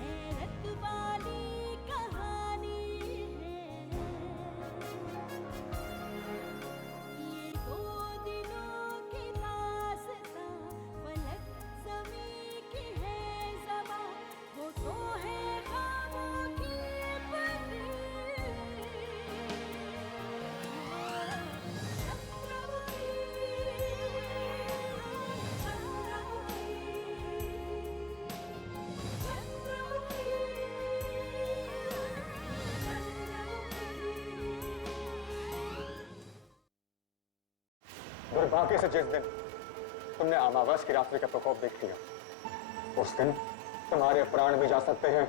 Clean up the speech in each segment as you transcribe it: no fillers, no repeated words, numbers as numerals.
हैरत वाली कहानी है ये, दो दिलों की दास्तां, फलक ज़मीं की है ज़बां, वो तो है ख्वाबों की बनी। दुर्भाग्य से जिस दिन तुमने अमावस की रात्रि का प्रकोप देख लिया, उस दिन तुम्हारे प्राण भी जा सकते हैं।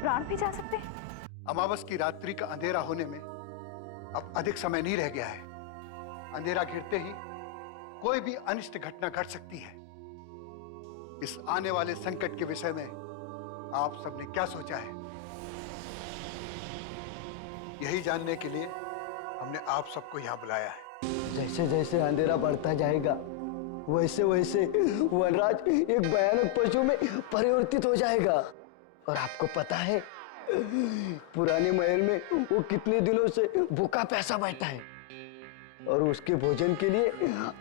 प्राण भी जा सकते हैं? अमावस की रात्रि का अंधेरा होने में अब अधिक समय नहीं रह गया है। अंधेरा घिरते ही कोई भी अनिष्ट घटना घट सकती है। इस आने वाले संकट के विषय में आप सबने क्या सोचा है? यही जानने के लिए हमने आप सबको यहाँ बुलाया है। जैसे जैसे अंधेरा बढ़ता जाएगा, वैसे वैसे वनराज एक भयानक पशु में परिवर्तित हो जाएगा। और आपको पता है, पुराने महल में वो कितने दिनों से भूखा प्यासा बैठा है, और उसके भोजन के लिए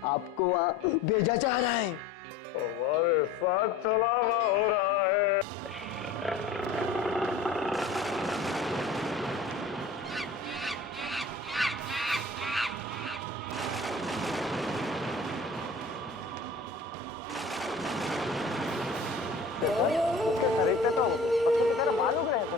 आपको वहां भेजा जा रहा है। हमारे साथ छलावा हो रहा है। उसके शरीर पे तो पशु की तरह बाल उग रहे हैं।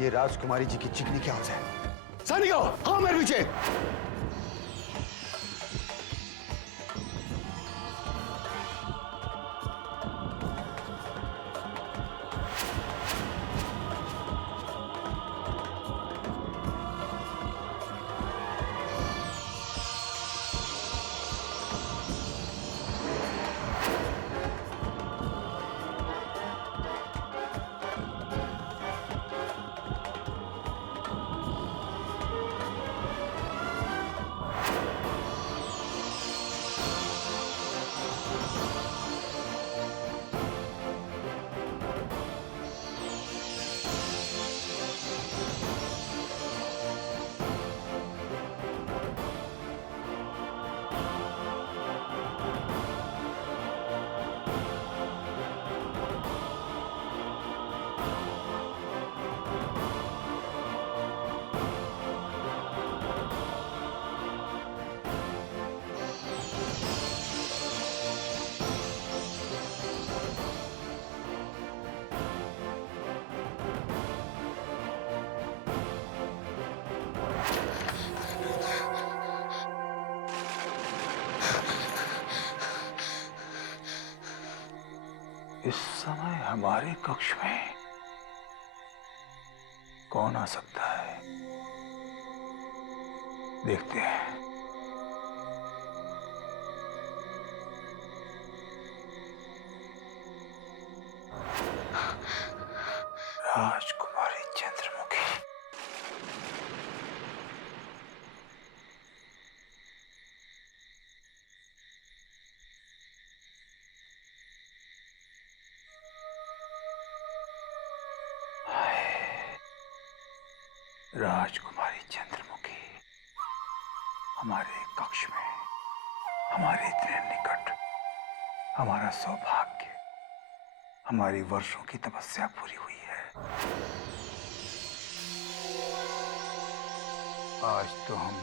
ये राजकुमारी जी की चिकनी की आवाज है। सैनिकों, हाँ मेरे पीछे। इस समय हमारे कक्ष में कौन आ सकता है? देखते हैं। राजकुमारी चंद्रमुखी। राजकुमारी चंद्रमुखी हमारे कक्ष में, हमारे इतने निकट, हमारा सौभाग्य, हमारी वर्षों की तपस्या पूरी हुई है। आज तो हम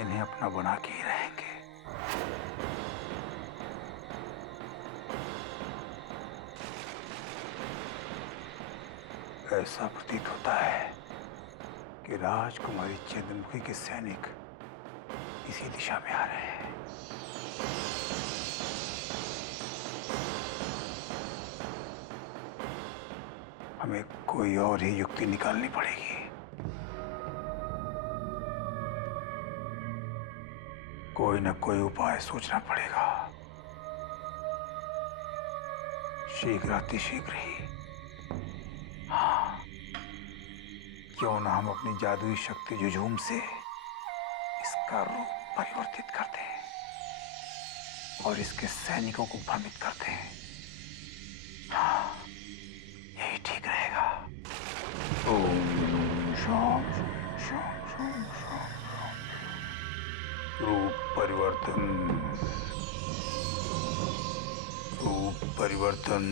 इन्हें अपना बना के ही रहेंगे। ऐसा प्रतीत होता है कि राजकुमारी चंद्रमुखी के सैनिक इसी दिशा में आ रहे हैं। हमें कोई और ही युक्ति निकालनी पड़ेगी। कोई न कोई उपाय सोचना पड़ेगा, शीघ्र ही। हाँ, क्यों ना हम अपनी जादुई शक्ति जुझूम से इसका रूप परिवर्तित करते हैं और इसके सैनिकों को भ्रमित करते हैं। हाँ, यही ठीक रहेगा। ओम शाम शाम शाम शाम। रूप परिवर्तन, रूप परिवर्तन,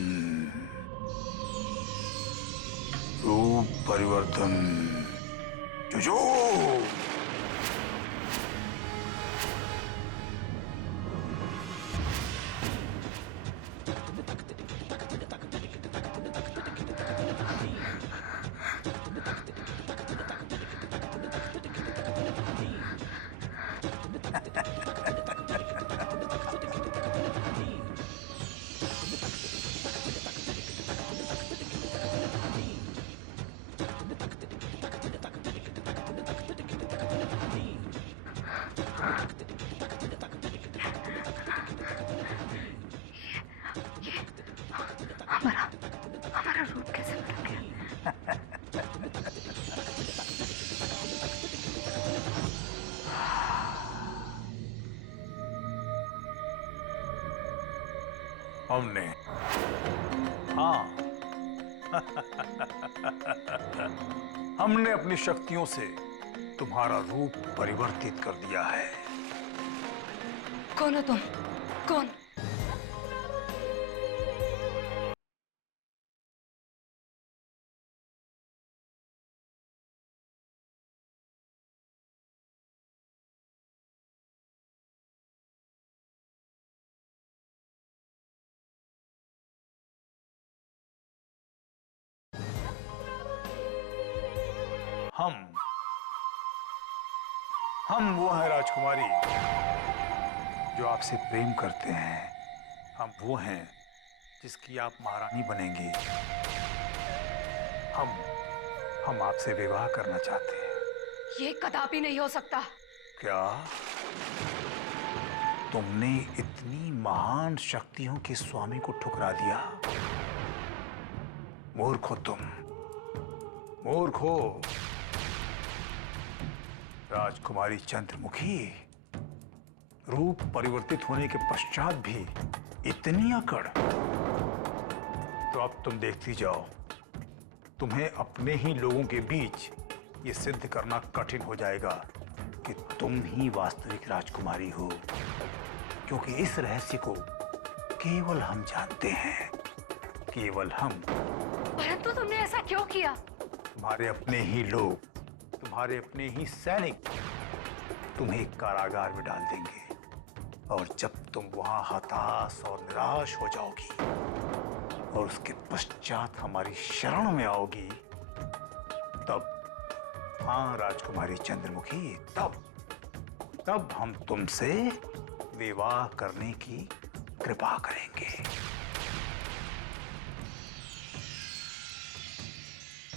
रूप परिवर्तन। जुजू। हमारा रूप कैसे बदल गया? हमने, हाँ, हमने अपनी शक्तियों से तुम्हारा रूप परिवर्तित कर दिया है। कौन हो तुम? कौन? हम वो हैं राजकुमारी जो आपसे प्रेम करते हैं। हम वो हैं जिसकी आप महारानी बनेंगी। हम आपसे विवाह करना चाहते हैं। ये कदापि नहीं हो सकता। क्या तुमने इतनी महान शक्तियों के स्वामी को ठुकरा दिया? मूर्ख हो तुम, मूर्ख हो। राजकुमारी चंद्रमुखी, रूप परिवर्तित होने के पश्चात भी इतनी अकड़? तो अब तुम देखती जाओ, तुम्हें अपने ही लोगों के बीच ये सिद्ध करना कठिन हो जाएगा कि तुम ही वास्तविक राजकुमारी हो, क्योंकि इस रहस्य को केवल हम जानते हैं, केवल हम। परंतु तुमने ऐसा क्यों किया? तुम्हारे अपने ही लोग, तुम्हारे अपने ही सैनिक तुम्हें कारागार में डाल देंगे, और जब तुम वहां हताश और निराश हो जाओगी और उसके पश्चात हमारी शरण में आओगी, तब, हाँ राजकुमारी चंद्रमुखी, तब हम तुमसे विवाह करने की कृपा करेंगे।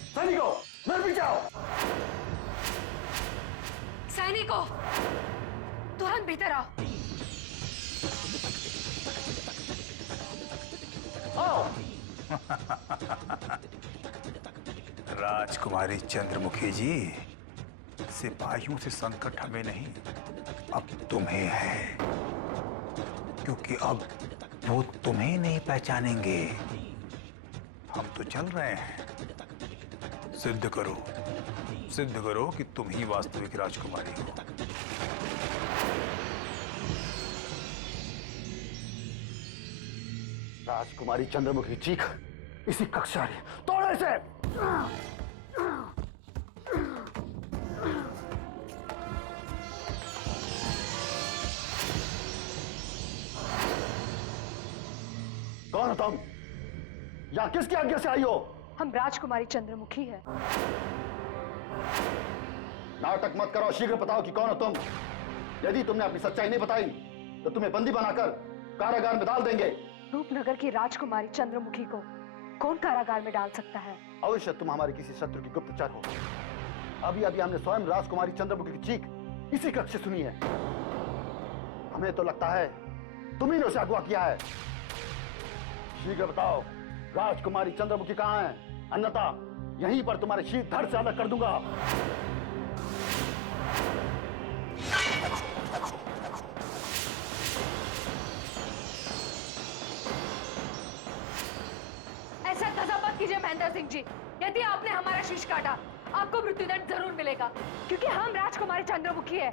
सैनिकों, मर भी जाओ। सैनिकों, तुरंत भीतर आओ। राजकुमारी चंद्रमुखी जी, सिपाहियों से संकट हमें नहीं, अब तुम्हें है, क्योंकि अब वो तुम्हें नहीं पहचानेंगे। हम तो चल रहे हैं। सिद्ध करो कि तुम ही वास्तविक राजकुमारी हो। राजकुमारी चंद्रमुखी चीख इसी कक्षा में तोड़े से। कौन हो तुम? या किसकी आज्ञा से आई हो? हम राजकुमारी चंद्रमुखी है। नाटक मत करो, शीघ्र बताओ कि कौन हो तुम। यदि तुमने अपनी सच्चाई नहीं बताई तो तुम्हें बंदी बनाकर कारागार में डाल देंगे। रूपनगर की राजकुमारी चंद्रमुखी को कौन कारागार में डाल सकता है? अवश्य तुम हमारे किसी शत्रु की गुप्तचर हो। अभी हमने स्वयं राजकुमारी चंद्रमुखी की चीख इसी कक्ष से सुनी है। हमें तो लगता है तुम ही ने उसे अगवा किया है। शीघ्र बताओ, राजकुमारी चंद्रमुखी कहाँ है? अन्यथा यहीं पर तुम्हारे शीत धड़ से अलग कर दूंगा। ऐसा धजा मत कीजिए महेंद्र सिंह जी। यदि आपने हमारा शीश काटा, आपको मृत्युदंड जरूर मिलेगा, क्योंकि हम राजकुमारी चंद्रमुखी है।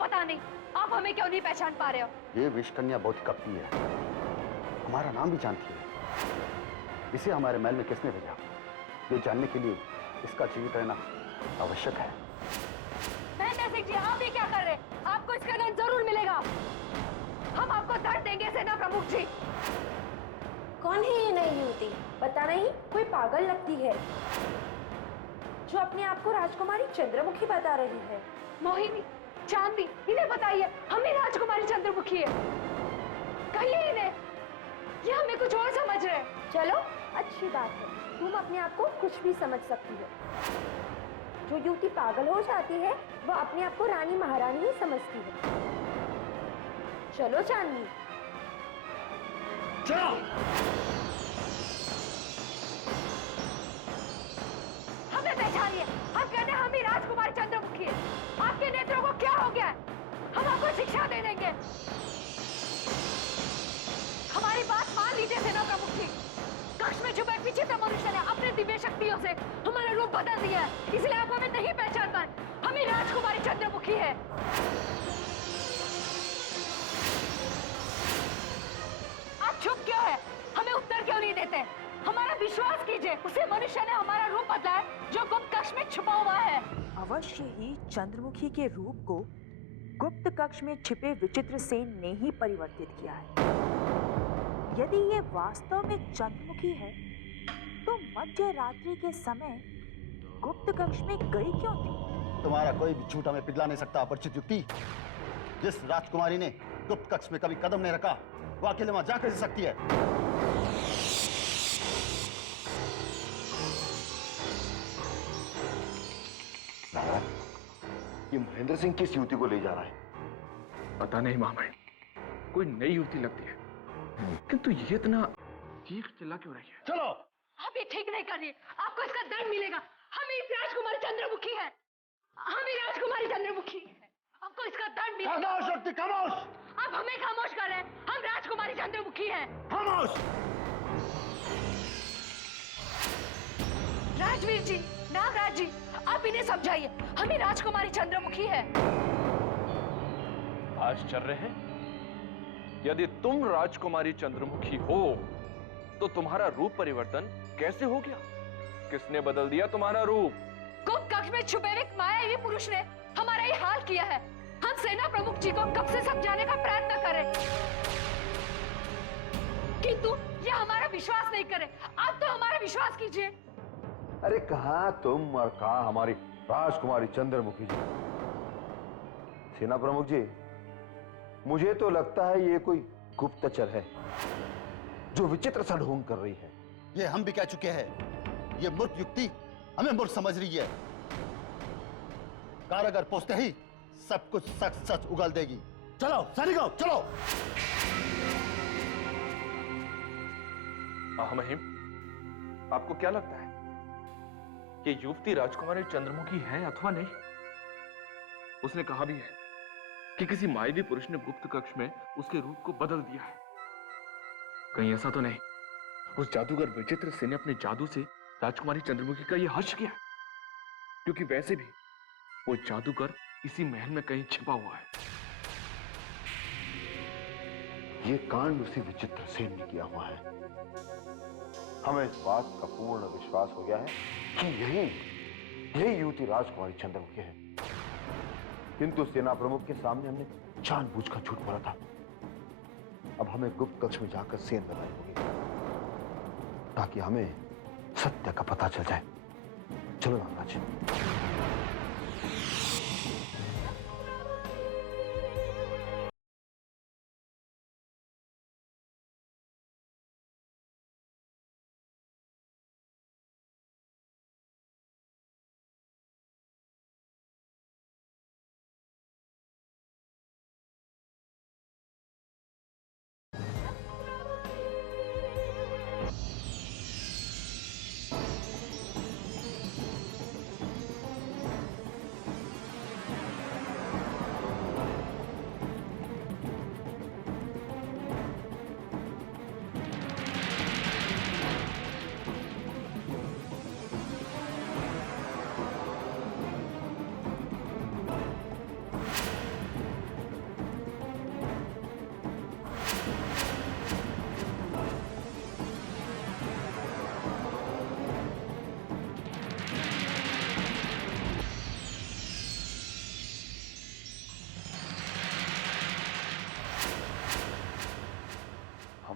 पता नहीं आप हमें क्यों नहीं पहचान पा रहे हो। ये विषकन्या बहुत कपटी है, हमारा नाम भी जानती है। इसे हमारे महल में किसने भेजा, ये जानने के लिए इसका जीवित रहना आवश्यक है। महेंद्र सिंह जी, आप ये क्या कर रहे हैं? आपको इसका दंड जरूर मिलेगा। हम आपको दंड देंगे सेना प्रमुख जी। कौन है ये नई युवती? पता नहीं, कोई पागल लगती है जो अपने आप को राजकुमारी चंद्रमुखी बता रही है। मोहिनी, चांदी, इन्हें बताइए हम ही राजकुमारी चंद्रमुखी है। कहिए इन्हें, ये हमें कुछ और समझ रहे हैं। चलो, अच्छी बात है, तुम अपने आप को कुछ भी समझ सकती हो। जो युवती पागल हो जाती है वो अपने आप को रानी महारानी ही समझती है। चलो चांदनी, चलो। हमें पहचानिए, हम कहते हैं हम ही राजकुमारी चंद्रमुखी है। आपके नेत्रों को क्या हो गया है? हम आपको शिक्षा दे देंगे। हमारी बात मान लीजिए सेना प्रमुख जी। कक्ष में छुपे विचित्र मनुष्य ने अपने दिव्य शक्तियों से हमारा रूप बदल दिया है, इसलिए आप हमें नहीं पहचान पाए। हम ही राजकुमारी चंद्रमुखी है। आप चुप क्यों है? हमें उत्तर क्यों नहीं देते? हमारा विश्वास कीजिए, उसे मनुष्य ने हमारा रूप बदला है जो गुप्त कक्ष में छुपा हुआ है। अवश्य ही चंद्रमुखी के रूप को गुप्त कक्ष में छिपे विचित्र सेन ने ही परिवर्तित किया है। यदि ये वास्तव में चंद्रमुखी है, तो मध्य रात्रि के समय गुप्त कक्ष में गई क्यों थी? तुम्हारा कोई भी झूठ हमें पिघला नहीं सकता अपरिचित युक्ति। जिस राजकुमारी ने गुप्त कक्ष में कभी कदम नहीं रखा, वो अकेले वहां जा कैसे सकती है? ये महेंद्र सिंह किस युवती को ले जा रहा है? पता नहीं मामा, कोई नई युवती लगती है, किंतु ये इतना चीख चिल्ला क्यों रही है? चलो। आप ये ठीक नहीं कर रही, आपको इसका दंड मिलेगा। हम ही राजकुमारी चंद्रमुखी है। हम ही राजकुमारी चंद्रमुखी है। आपको इसका दंड मिलेगा। खामोश व्यक्ति, खामोश। आप हमें खामोश कर रहे हैं। हम राजकुमारी चंद्रमुखी है। खामोश। राजवीर जी, नागराज जी, आप इन्हें समझाइए, हम ही राजकुमारी चंद्रमुखी है। आश्चर्य है, यदि तुम राजकुमारी चंद्रमुखी हो तो तुम्हारा रूप परिवर्तन कैसे हो गया? किसने बदल दिया तुम्हारा रूप? गुप्त कक्ष में छुपे हुए मायावी पुरुष ने हमारा ये हाल किया है। हम सेना प्रमुख जी को कब से समझाने का प्रयत्न कर रहे, किंतु ये हमारा विश्वास नहीं करे। आप तो हमारा विश्वास कीजिए। अरे कहाँ तुम और कहाँ हमारी राजकुमारी चंद्रमुखी जी। सेना प्रमुख जी, मुझे तो लगता है ये कोई गुप्तचर है जो विचित्र सा ढोंग कर रही है। ये हम भी कह चुके हैं, ये मूर्ख युक्ति हमें मूर्ख समझ रही है। कारागार पहुंचते ही सब कुछ सच सच उगल देगी। चलो सैनिकों, चलो। महामहिम, आपको क्या लगता है कि युवती राजकुमारी चंद्रमुखी है अथवा नहीं? उसने कहा भी है कि किसी मायावी पुरुष ने गुप्त कक्ष में उसके रूप को बदल दिया है। कहीं ऐसा तो नहीं उस जादूगर विचित्र सेन ने अपने जादू से राजकुमारी चंद्रमुखी का यह हर्ष किया? क्योंकि वैसे भी वो जादूगर इसी महल में कहीं छिपा हुआ है। ये कांड उसी विचित्र सेन ने किया हुआ है। हमें इस बात का पूर्ण विश्वास हो गया है कि यही युवती राजकुमारी चंद्रमुखी है। किंतु सेना प्रमुख के सामने हमने जानबूझकर झूठ बोला था। अब हमें गुप्त कक्ष में जाकर सेन बनानी होगी ताकि हमें सत्य का पता चल जाए। चलो नागराज।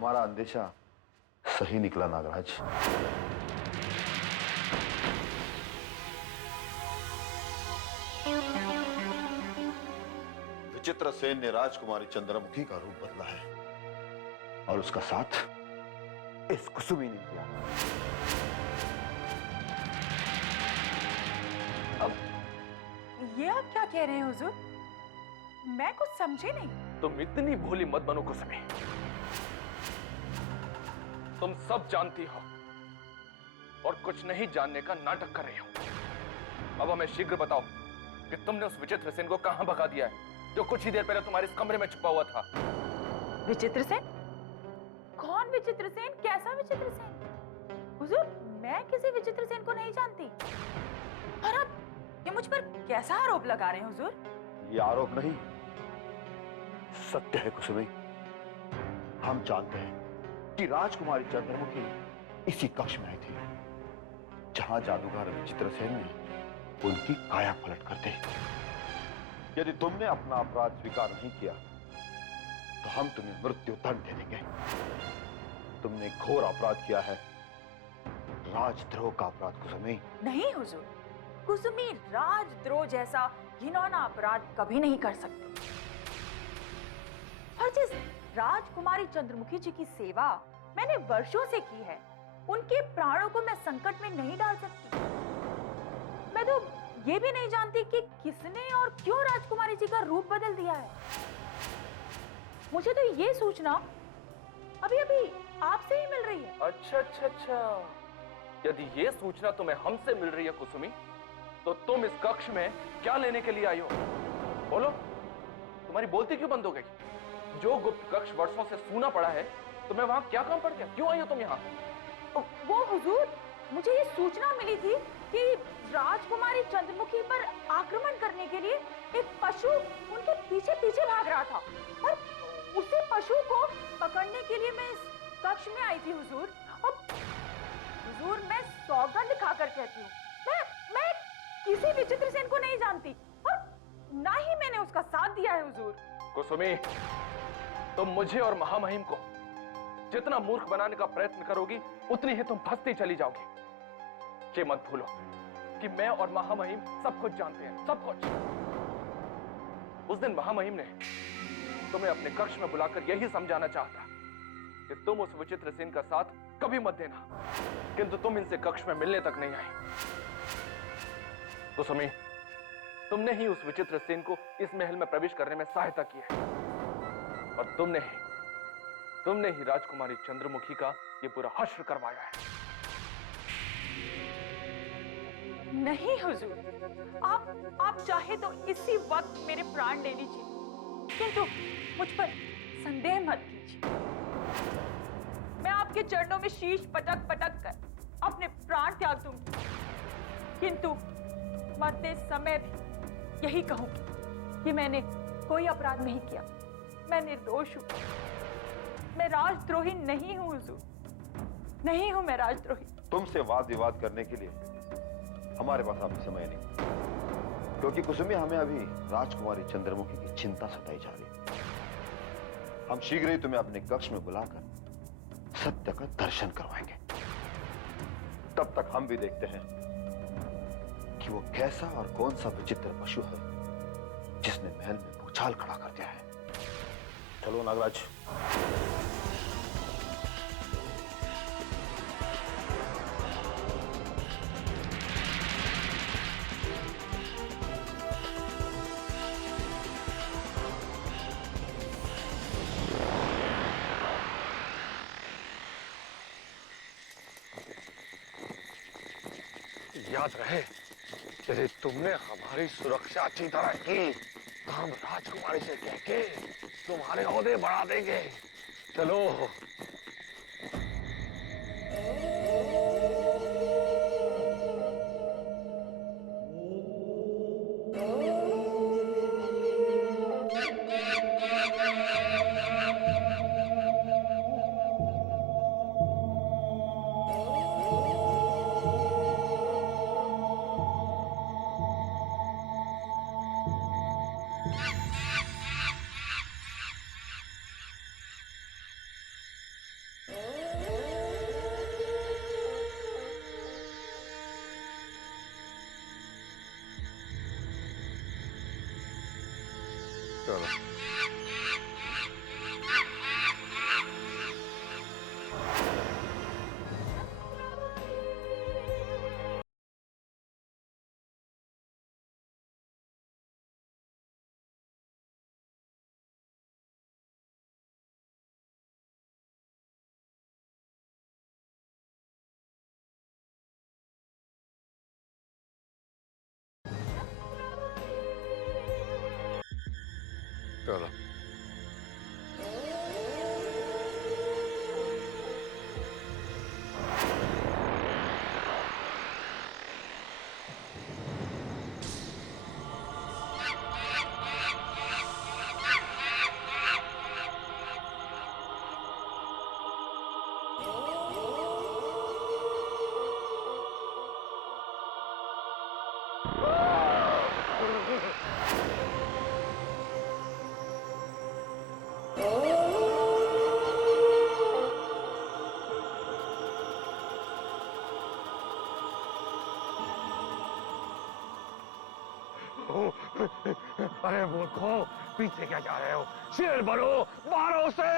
हमारा अंदेशा सही निकला नागराज। विचित्र सेन ने राजकुमारी चंद्रमुखी का रूप बदला है और उसका साथ इस कुसुमी ने दिया। ये आप क्या कह रहे हैं हुजूर? मैं कुछ समझे नहीं। तुम इतनी भोली मत बनो कुसुमी। तुम सब जानती हो और कुछ नहीं जानने का नाटक कर रही हो। अब हमें शीघ्र बताओ कि तुमने उस विचित्र सेन को कहां भगा दिया है जो कुछ ही देर पहले तुम्हारे इस कमरे में छुपा हुआ था। विचित्र सेन? कौन विचित्र सेन? कैसा विचित्र सेन? हुजूर, मैं किसी विचित्र सेन को नहीं जानती। और अब ये मुझ पर कैसा आरोप लगा रहे हैं हुजूर? ये आरोप नहीं, सत्य है कुसुमी। हम जानते हैं कि राजकुमारी चंद्रमुखी इसी कक्ष में आई थी जहां जादूगर विचित्र सेन ने उनकी काया पलट कर दी। यदि तुमने अपना अपराध स्वीकार नहीं किया तो हम तुम्हें मृत्यु दंड दे देंगे। तुमने घोर अपराध किया है, राजद्रोह का अपराध कुसुमी। नहीं हुजूर, कुसुमी राजद्रोह जैसा घिनौना अपराध कभी नहीं कर सकती। और जिस राजकुमारी चंद्रमुखी जी की सेवा मैंने वर्षों से की है, उनके प्राणों को मैं संकट में नहीं डाल सकती। मैं तो ये भी नहीं जानती कि किसने और क्यों राजकुमारी जी का रूप बदल दिया है। मुझे तो ये सूचना अभी अभी आपसे ही मिल रही है। अच्छा। यदि ये सूचना तुम्हें हमसे मिल रही है कुसुमी, तो तुम इस कक्ष में क्या लेने के लिए आई हो? बोलो, तुम्हारी बोलती क्यों बंद हो गई? जो गुप्त कक्ष वर्षों से सूना पड़ा है, तुम्हें वहां क्या काम पड़ गया? क्यों आई हो तुम यहाँ? वो हुजूर, मुझे ये सूचना मिली थी कि राजकुमारी चंद्रमुखी पर आक्रमण करने के लिए एक पशु उनके पीछे पीछे भाग रहा था और उसी पशु को पकड़ने के लिए मैं इस कक्ष में आई थी हुजूर। और हुजूर, मैं सौगंध खाकर कहती हूँ, मैं किसी विचित्र सेन को नहीं जानती और ना ही मैंने उसका साथ दिया है हुजूर। कुसुमी, तुम मुझे और महामहिम को जितना मूर्ख बनाने का प्रयत्न करोगी, उतनी ही तुम फंसती चली जाओगी। ये मत भूलो कि मैं और महामहिम सब कुछ जानते हैं, सब कुछ। उस दिन महामहिम ने तुम्हें अपने कक्ष में बुलाकर यही समझाना चाहता कि तुम उस विचित्र सेन का साथ कभी मत देना, किंतु तुम इनसे कक्ष में मिलने तक नहीं आई। कुसुमी, तुमने ही उस विचित्र सेन को इस महल में प्रवेश करने में सहायता की है और तुमने ही राजकुमारी चंद्रमुखी का ये पूरा हश्र करवाया है। नहीं हुजूर, आप चाहे तो इसी वक्त मेरे प्राण ले लीजिए, किंतु मुझ पर संदेह मत कीजिए। मैं आपके चरणों में शीश पटक पटक कर अपने प्राण त्याग दूंगी, किंतु मरते समय भी यही कहूंगी कि मैंने कोई अपराध नहीं किया, मैं निर्दोष हूं। मैं राजद्रोही नहीं हूं हुजूर, नहीं हूं मैं राजद्रोही। तुमसे वाद विवाद करने के लिए हमारे पास अभी समय नहीं, क्योंकि कुसुमी हमें अभी राजकुमारी चंद्रमुखी की चिंता सताई जा रही है। हम शीघ्र ही तुम्हें अपने कक्ष में बुलाकर सत्य का दर्शन करवाएंगे। तब तक हम भी देखते हैं कि वो कैसा और कौन सा विचित्र पशु है जिसने महल में भूचाल खड़ा कर दिया है। चलो नागराज। याद रहे, यदि तुमने हमारी सुरक्षा अच्छी तरह की तो हम राजकुमारी से कह के तुम्हारे ओहदे बढ़ा देंगे। चलो। चलो। चलो। अरे मूर्खों, पीछे क्या जा रहे हो? शेर बनो, मारो उसे!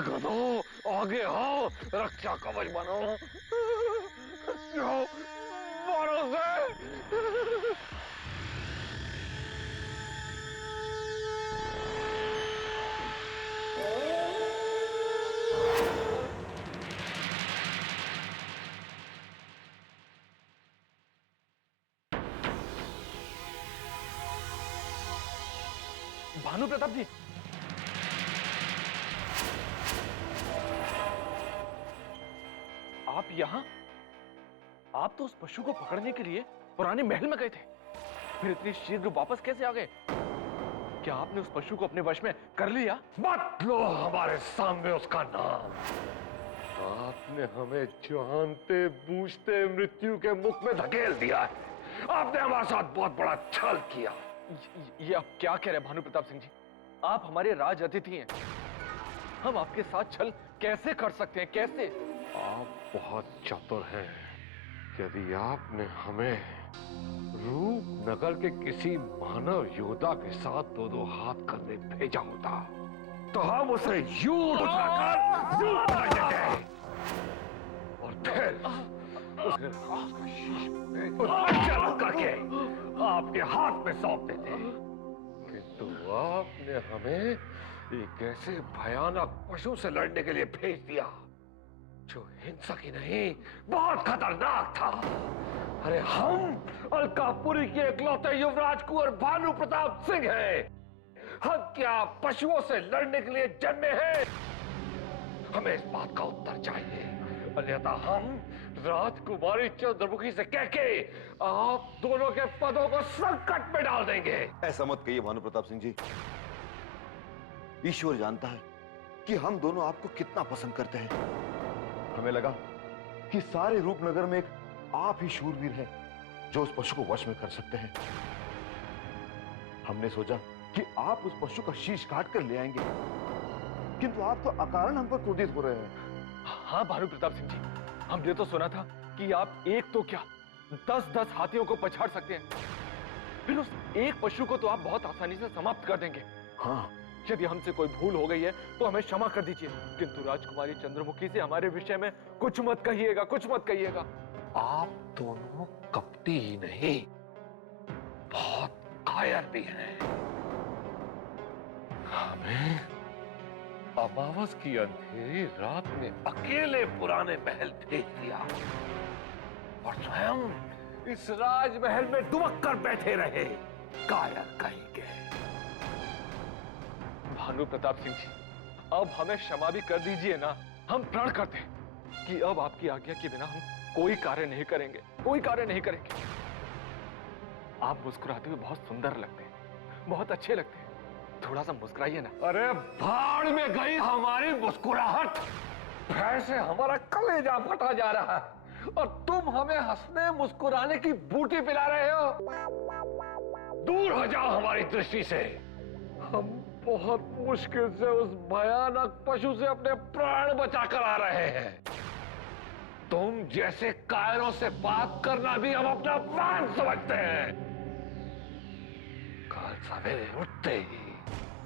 गधो, आगे आओ, रक्षा कवच बनो। जाओ, मारो उसे। भानु प्रताप जी, आप यहां? आप तो उस पशु को पकड़ने के लिए पुराने महल में गए थे, फिर इतनी शीघ्र वापस कैसे आ गए? क्या आपने उस पशु को अपने वश में कर लिया? मत लो हमारे सामने उसका नाम। आपने हमें जानते बूझते मृत्यु के मुख में धकेल दिया है। आपने हमारे साथ बहुत बड़ा छल किया। ये आप क्या कह रहे हैं भानु प्रताप सिंह जी? आप हमारे राज अतिथि हैं। हम आपके साथ छल कैसे कर सकते हैं, कैसे? आप बहुत चतुर हैं। यदि आपने हमें रूपनगर के किसी मानव योद्धा के साथ दो हाथ करने भेजा होता तो हम उसे यूं उठाकर यूं पकड़ लेते और फिर उसे राज का शीश में उछाल करके आपके हाथ में सौंप देते। किंतु आपने हमें एक ऐसे भयानक पशु से लड़ने के लिए भेज दिया जो हिंसक ही नहीं बहुत खतरनाक था। अरे हम अलकापुरी के इकलौते युवराज कुंवर भानु प्रताप सिंह हैं। हम क्या पशुओं से लड़ने के लिए जन्मे हैं? हमें इस बात का उत्तर चाहिए, अन्यथा हम राजकुमारी चंद्रमुखी से कह के आप दोनों के पदों को संकट में डाल देंगे। ऐसा मत कहिए भानु प्रताप सिंह जी। ईश्वर जानता है कि हम दोनों आपको कितना पसंद करते हैं। हमें लगा कि सारे रूपनगर में एक आप ही शूरवीर हैं जो उस पशु को वश में कर सकते हैं। हमने सोचा कि आप उस पशु का शीश काट कर ले आएंगे, किंतु आप तो अकारण हम पर क्रोधित हो रहे हैं। हाँ भानु प्रताप सिंह जी, हमने तो सुना था कि आप एक तो क्या 10-10 हाथियों को पछाड़ सकते हैं, फिर उस एक पशु को तो आप बहुत आसानी से समाप्त कर देंगे। हाँ, यदि हमसे कोई भूल हो गई है तो हमें क्षमा कर दीजिए, किंतु राजकुमारी चंद्रमुखी से हमारे विषय में कुछ मत कहिएगा, कुछ मत कहिएगा। आप दोनों कपटी ही नहीं बहुत कायर भी हैं। हमें अमावस की अंधेरी रात में अकेले पुराने महल भेज दिया और स्वयं इस राजमहल में दुबक कर बैठे रहे। कायर कहीं के। भानु प्रताप सिंह जी, अब हमें क्षमा भी कर दीजिए ना। हम प्रण करते हैं कि अब आपकी आज्ञा के बिना हम कोई कार्य नहीं करेंगे, कोई कार्य नहीं करेंगे। आप मुस्कुराते हुए बहुत सुंदर लगते हैं, बहुत अच्छे लगते हैं। थोड़ा सा मुस्कुराइए ना। अरे भाड़ में गई हमारी मुस्कुराहट। भय से हमारा कलेजा फटा जा रहा है और तुम हमें हंसने मुस्कुराने की बूटी पिला रहे हो। दूर हो जाओ हमारी दृष्टि से। हम बहुत मुश्किल से उस भयानक पशु से अपने प्राण बचा कर आ रहे हैं। तुम जैसे कायरों से बात करना भी हम अपना अपमान समझते हैं। कल सवेरे उठते ही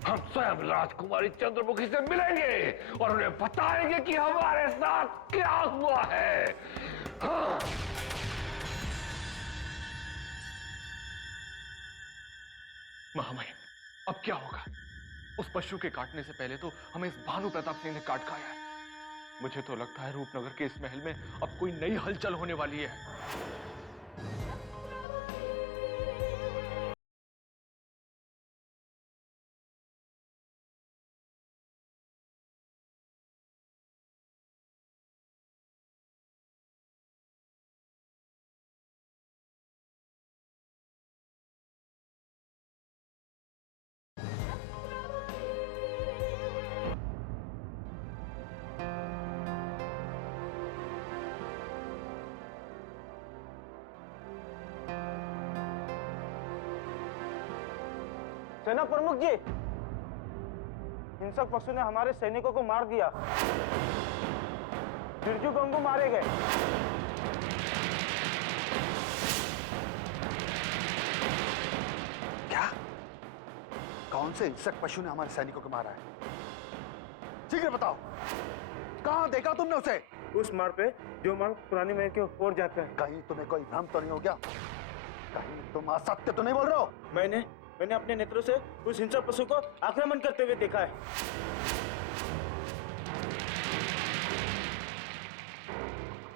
हम स्वयं राजकुमारी चंद्रमुखी से मिलेंगे और उन्हें बताएंगे कि हमारे साथ क्या हुआ है। हाँ। महामहिम, अब क्या होगा? उस पशु के काटने से पहले तो हमें इस भानु प्रताप सिंह ने काट खाया है। मुझे तो लगता है रूपनगर के इस महल में अब कोई नई हलचल होने वाली है। सेना प्रमुख जी, हिंसक पशु ने हमारे सैनिकों को मार दिया। बिरजू गंगू मारे गए। क्या? कौन से हिंसक पशु ने हमारे सैनिकों को मारा है? शीघ्र बताओ, कहां देखा तुमने उसे? उस मार्ग पे जो मार्ग पुरानी महल की ओर जाता है। कहीं तुम्हें कोई भ्रम तो नहीं हो गया? कहीं तुम असत्य तो नहीं बोल रहे हो? मैंने अपने नेत्रों से उस हिंसक पशु को आक्रमण करते हुए देखा है।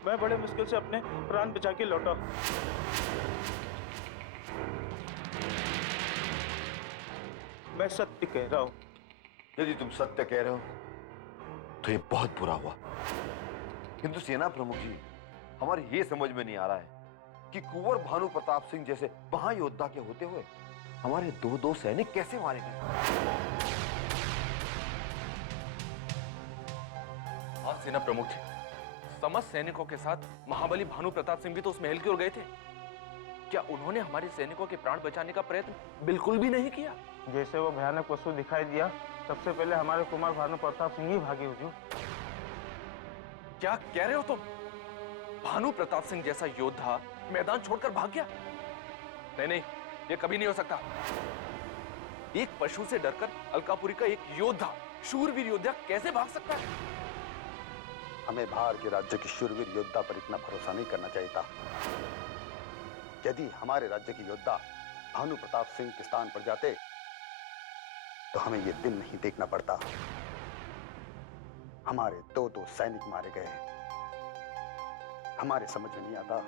मैं बड़े मुश्किल से अपने प्राण बचा के लौटा। मैं सत्य कह रहा हूं। यदि तुम सत्य कह रहे हो तो ये बहुत बुरा हुआ, किंतु सेना प्रमुख जी, हमारे ये समझ में नहीं आ रहा है कि कुंवर भानु प्रताप सिंह जैसे महायोद्धा के होते हुए हमारे दो सैनिक कैसे मारे गए। हाँ सेना प्रमुख जी, समस्त सैनिकों के साथ महाबली भानु प्रताप सिंह भी तो उस महल की ओर गए थे। क्या उन्होंने हमारे सैनिकों के प्राण बचाने का प्रयत्न बिल्कुल भी नहीं किया? जैसे वो भयानक पशु दिखाई दिया, सबसे पहले हमारे कुमार भानु प्रताप सिंह ही भागे हुजूर। क्या कह रहे हो तुम? भानु प्रताप सिंह जैसा योद्धा मैदान छोड़कर भाग गया? नहीं नहीं, ये कभी नहीं हो सकता। एक पशु से डरकर अलकापुरी का एक योद्धा, शूरवीर योद्धा कैसे भाग सकता है? हमें बाहर के राज्य के शूरवीर योद्धा पर इतना भरोसा नहीं करना चाहिए था। यदि हमारे राज्य के योद्धा भानु प्रताप सिंह के स्थान पर जाते तो हमें यह दिन नहीं देखना पड़ता। हमारे दो सैनिक मारे गए। हमारे समझ में नहीं आता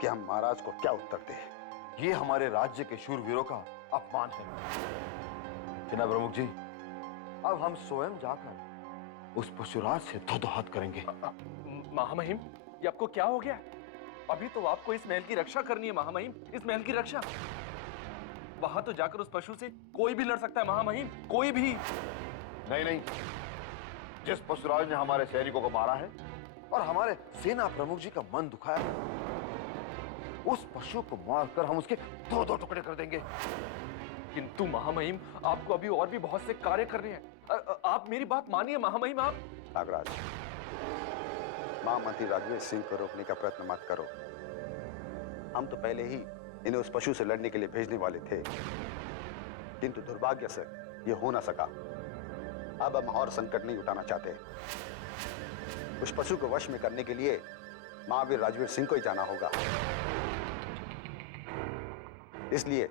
कि हम महाराज को क्या उत्तर दें। ये हमारे राज्य के शूरवीरों का अपमान है। सेना प्रमुख जी, अब हम स्वयं जाकर उस पशुराज से धो हाथ करेंगे। महामहिम, ये आपको क्या हो गया? अभी तो आपको इस महल की रक्षा करनी है महामहिम, इस महल की रक्षा। वहां तो जाकर उस पशु से कोई भी लड़ सकता है महामहिम, कोई भी। नहीं नहीं, जिस पशुराज ने हमारे सैनिकों को मारा है और हमारे सेना प्रमुख जी का मन दुखाया है, उस पशु को मारकर हम उसके दो टुकड़े कर देंगे। किंतु महामहिम, आपको अभी और भी बहुत से कार्य करने हैं। आप मेरी बात मानिए महामहिम। आप नागराज, महामंत्री राजवीर सिंह को रोकने का प्रयत्न मत करो। हम तो पहले ही इन्हें उस पशु से लड़ने के लिए भेजने वाले थे, किंतु दुर्भाग्य से यह हो ना सका। अब हम और संकट नहीं उठाना चाहते। उस पशु को वश में करने के लिए महावीर राजवीर सिंह को ही जाना होगा। इसलिए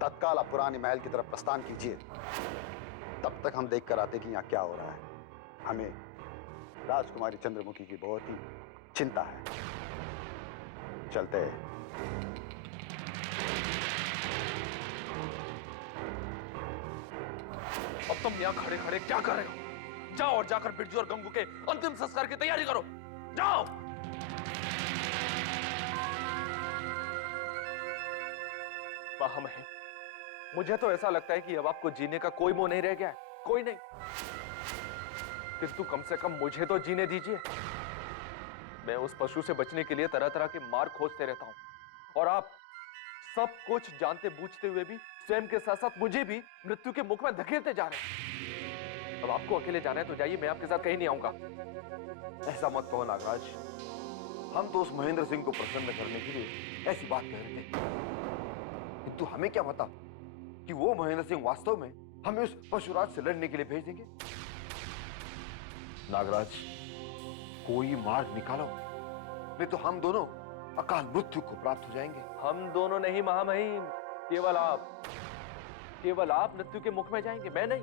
तत्काल आप पुराने महल की तरफ प्रस्थान कीजिए। तब तक हम देख कर आते कि यहाँ क्या हो रहा है। हमें राजकुमारी चंद्रमुखी की बहुत ही चिंता है। चलते हैं। अब तुम यहाँ खड़े खड़े क्या कर रहे हो? जाओ और जाकर बिरजू और गंगू के अंतिम संस्कार की तैयारी करो। जाओ। महामहिम, मुझे तो ऐसा लगता है कि अब आपको जीने का कोई मोह नहीं रह गया है, कोई नहीं। किंतु कम से कम मुझे तो जीने दीजिए। मैं उस पशु से बचने के लिए तरह तरह के मार्ग खोजते रहता हूं, और आप सब कुछ जानते बूझते हुए भी स्वयं के साथ साथ मुझे भी मृत्यु के मुख में धकेलते जा रहे हैं। अब आपको अकेले जाना है तो जाइए, मैं आपके साथ कहीं नहीं आऊंगा। ऐसा मत कहो नागराज, हम तो उस महेंद्र सिंह को प्रसन्न करने के लिए ऐसी बात कह रहे थे। किंतु हमें क्या पता कि वो महेंद्र सिंह वास्तव में हमें उस पशुराज से लड़ने के लिए भेज देंगे। नागराज, कोई मार्ग निकालो, नहीं तो हम दोनों अकाल मृत्यु को प्राप्त हो जाएंगे। हम दोनों नहीं महामहिम, केवल आप मृत्यु के मुख में जाएंगे, मैं नहीं।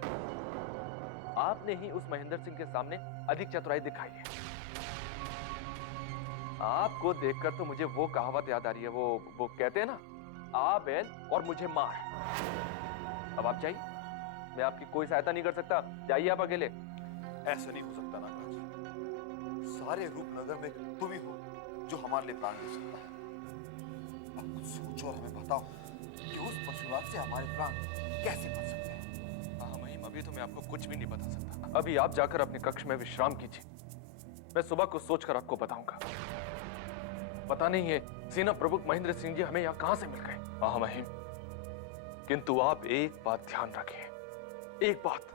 आपने ही उस महेंद्र सिंह के सामने अधिक चतुराई दिखाई है। आपको देखकर तो मुझे वो कहावत याद आ रही है, वो कहते हैं ना, आ बैल और मुझे मार। अब आप जाइए, मैं आपकी कोई सहायता नहीं कर सकता। जाइए आप अकेले। ऐसा नहीं हो सकता नागराज, सारे रूपनगर में तुम ही हो जो हमारे लिए प्राण दे सकता है। अब कुछ सोचो और हमें बताओ कि उस पशुराज से हमारे प्राण कैसे बच सकते हैं। महामहिम, अभी तो मैं आपको कुछ भी नहीं बता सकता। अभी आप जाकर अपने कक्ष में विश्राम कीजिए, मैं सुबह को सोचकर आपको बताऊंगा। पता नहीं है सेना प्रमुख महेंद्र सिंह जी हमें यहाँ कहां से मिल गए। महामहिम, किंतु आप एक बात ध्यान रखिए, एक बात,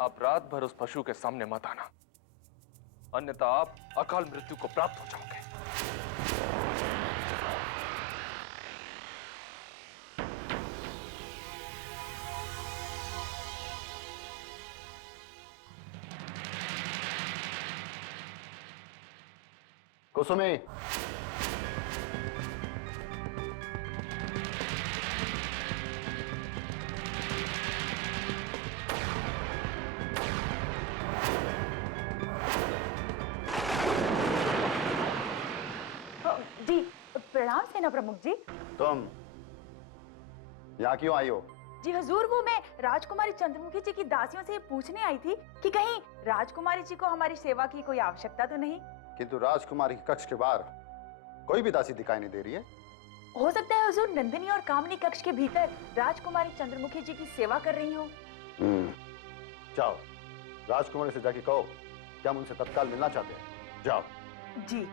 आप रात भर उस पशु के सामने मत आना, अन्यथा आप अकाल मृत्यु को प्राप्त हो जाओगे। कुसुमी, जी प्रणाम सेना प्रमुख जी। तुम यहाँ क्यों आई हो? जी हुजूर, वो मैं राजकुमारी चंद्रमुखी जी की दासियों से पूछने आई थी कि कहीं राजकुमारी जी को हमारी सेवा की कोई आवश्यकता तो नहीं। किंतु राजकुमारी के कक्ष के बाहर कोई भी दासी दिखाई नहीं दे रही है। हो सकता है हुजूर नंदिनी और कामनी कक्ष के भीतर राजकुमारी चंद्रमुखी जी की सेवा कर रही हो। जाओ, राजकुमारी से जाके कहो कि हम उनसे तत्काल मिलना चाहते हैं। जाओ। जी।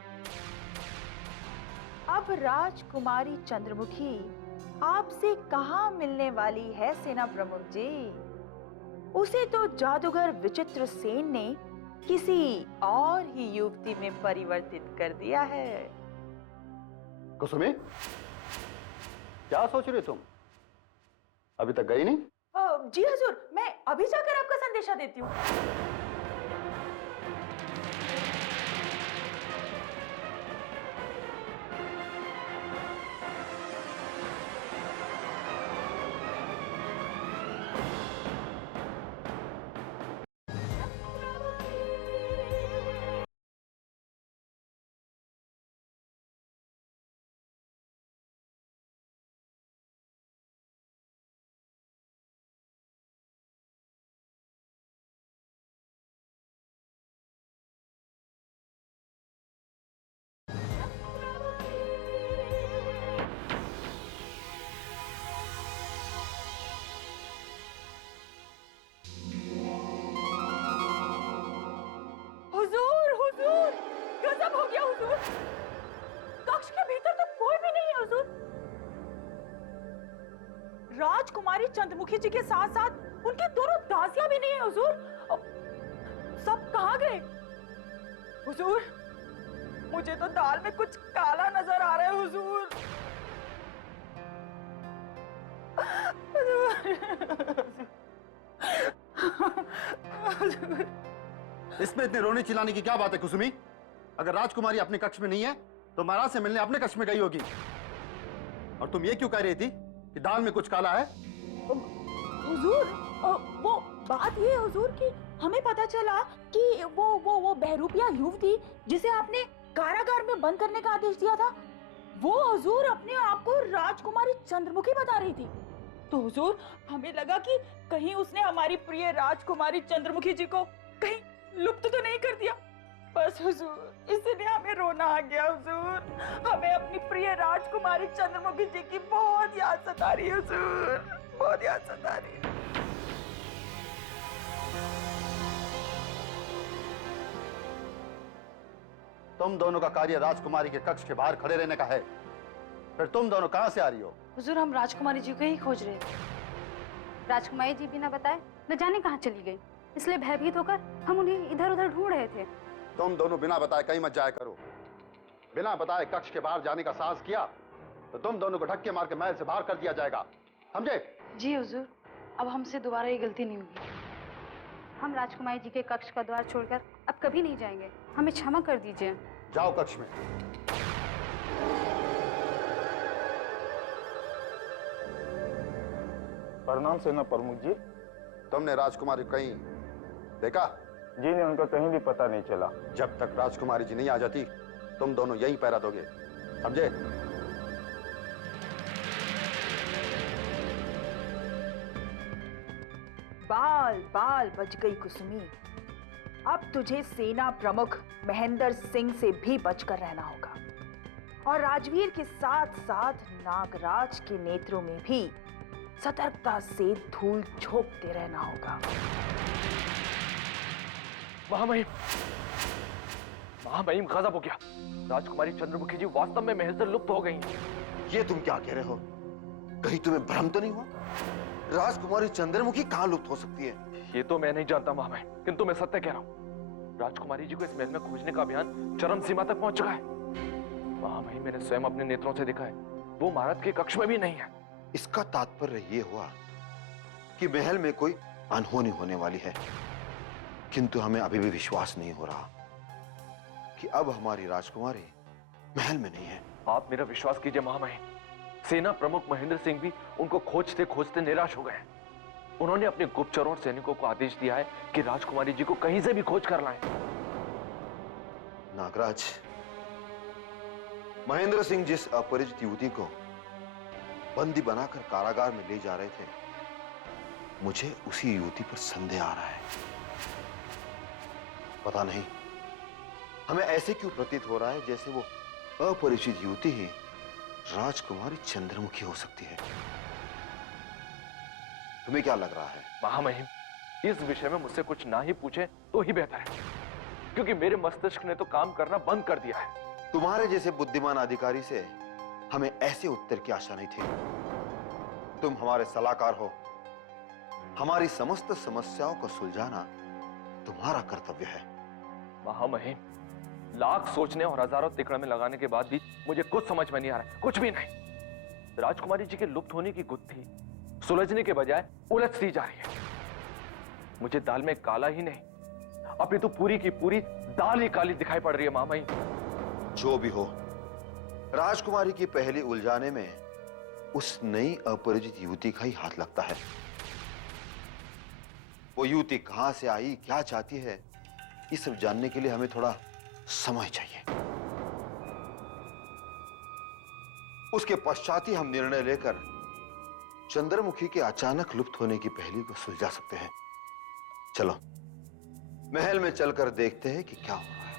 अब राजकुमारी चंद्रमुखी आपसे कहाँ मिलने वाली है सेना प्रमुख जी? उसे तो जादूगर विचित्र सेन ने किसी और ही युवती में परिवर्तित कर दिया है। कुसुमी, क्या सोच रहे तुम? अभी तक गई नहीं? जी हजूर, मैं अभी जाकर आपका संदेशा देती हूँ। हुजूर, हुजूर, गजब हो गया हुजूर। कक्ष के भीतर तो कोई भी नहीं है हुजूर। राजकुमारी चंद्रमुखी जी के साथ साथ उनकी दोनों दासियां भी नहीं है हुजूर। सब कहाँ गए? हुजूर, मुझे तो दाल में कुछ काला नजर आ रहा है हुजूर। हुजूर। इसमें इतने रोने चिल्लाने की क्या बात है कुसुमी? अगर राजकुमारी अपने कक्ष में नहीं है तो महाराज से मिलने अपने कक्ष में गई होगी। और तुम ये क्यों कह रही थी कि दाल में कुछ काला है? हुजूर, वो बात ये है हुजूर कि हमें पता चला कि वो बहरूपिया युवती जिसे आपने कारागार में बंद करने का आदेश दिया था, वो हुजूर अपने आप को राजकुमारी चंद्रमुखी बता रही थी। तो हुजूर, हमें लगा कि कहीं उसने हमारी प्रिय राजकुमारी चंद्रमुखी जी को कहीं लुप्त तो नहीं कर दिया। बस हुजूर, इसलिए हमें रोना आ गया हुजूर। हमें अपनी प्रिय राजकुमारी चंद्रमुखी जी की बहुत याद सता रही है हुजूर, बहुत याद सता रही है। तुम दोनों का कार्य राजकुमारी के कक्ष के बाहर खड़े रहने का है, फिर तुम दोनों कहां से आ रही हो? हुजूर, हम राजकुमारी जी को ही खोज रहे थे। राजकुमारी जी बिना बताए न जाने कहाँ चली गई, इसलिए भयभीत होकर हम उन्हें इधर उधर ढूंढ रहे थे। तुम दोनों बिना बताए कहीं मत जाया करो। बिना बताए कक्ष के बाहर जाने का साहस किया तो तुम दोनों को धक्के मार के महल से बाहर कर दिया जाएगा, समझे? जी हुजूर, अब हमसे दोबारा ये गलती नहीं होगी। हम राजकुमारी जी के कक्ष का द्वार छोड़कर अब कभी नहीं जाएंगे, हमें क्षमा कर दीजिए। जाओ कक्ष में। प्रणाम सेना प्रमुख जी। तुमने राजकुमारी को कहीं देखा? जी ने उनका कहीं भी पता नहीं चला। जब तक राजकुमारी जी नहीं आ जाती तुम दोनों यहीं पैरा दोगे, समझे? बाल बाल बच गई कुसुमी। अब तुझे सेना प्रमुख महेंद्र सिंह से भी बचकर रहना होगा और राजवीर के साथ साथ नागराज के नेत्रों में भी सतर्कता से धूल झोंकते रहना होगा। महामहिम, महामहिम, गजब हो गया। राजकुमारी चंद्रमुखी जी वास्तव में महल से लुप्त हो गई हैं। ये तुम क्या कह रहे हो? कहीं तुम्हें भ्रम तो नहीं हुआ? राजकुमारी चंद्रमुखी कहाँ लुप्त हो सकती है? ये तो मैं नहीं जानता महामहिम, किंतु मैं सत्य कह रहा हूँ। राजकुमारी जी को इस महल में खोजने का अभियान चरम सीमा तक पहुंच चुका है। महामहिम, मैंने स्वयं अपने नेत्रों से देखा है, वो महाराज के कक्ष में भी नहीं है। इसका तात्पर्य ये हुआ कि महल में कोई अनहोनी होने वाली है, किंतु हमें अभी भी विश्वास नहीं हो रहा कि अब हमारी राजकुमारी महल में नहीं है। आप मेरा विश्वास कीजिए महामहिम, सेना प्रमुख महेंद्र सिंह भी उनको खोजते खोजते निराश हो गए। उन्होंने अपने गुप्तचरों और सैनिकों को आदेश दिया है कि राजकुमारी जी को कहीं से भी खोज कर लाएं। नागराज, महेंद्र सिंह जिस अपरिचित युवती को बंदी बनाकर कारागार में ले जा रहे थे, मुझे उसी युवती पर संदेह आ रहा है। पता नहीं, हमें ऐसे क्यों प्रतीत हो रहा है जैसे वो अपरिचित युवती ही राजकुमारी चंद्रमुखी हो सकती है। तुम्हें क्या लग रहा है? महामहिम, इस विषय में मुझसे कुछ ना ही पूछे तो ही बेहतर है, क्योंकि मेरे मस्तिष्क ने तो काम करना बंद कर दिया है। तुम्हारे जैसे बुद्धिमान अधिकारी से हमें ऐसे उत्तर की आशा नहीं थी। तुम हमारे सलाहकार हो। हमारी समस्त समस्याओं को सुलझाना तुम्हारा कर्तव्य है। महामहिम, लाख सोचने और हजारों तिकड़ में लगाने के बाद भी मुझे कुछ समझ में नहीं आ रहा, कुछ भी नहीं। राजकुमारी जी के लुप्त होने की गुत्थी सुलझने के बजाय उलझती जा रही है। मुझे दाल में काला ही नहीं, अभी तो पूरी की पूरी दाल ही काली दिखाई पड़ रही है महामहिम। जो भी हो, राजकुमारी की पहली उलझाने में उस नई अपरिचित युवती का ही हाथ लगता है। वो युवती कहां से आई, क्या चाहती है, ये सब जानने के लिए हमें थोड़ा समय चाहिए। उसके पश्चात ही हम निर्णय लेकर चंद्रमुखी के अचानक लुप्त होने की पहेली को सुलझा सकते हैं। चलो महल में चलकर देखते हैं कि क्या हो रहा है।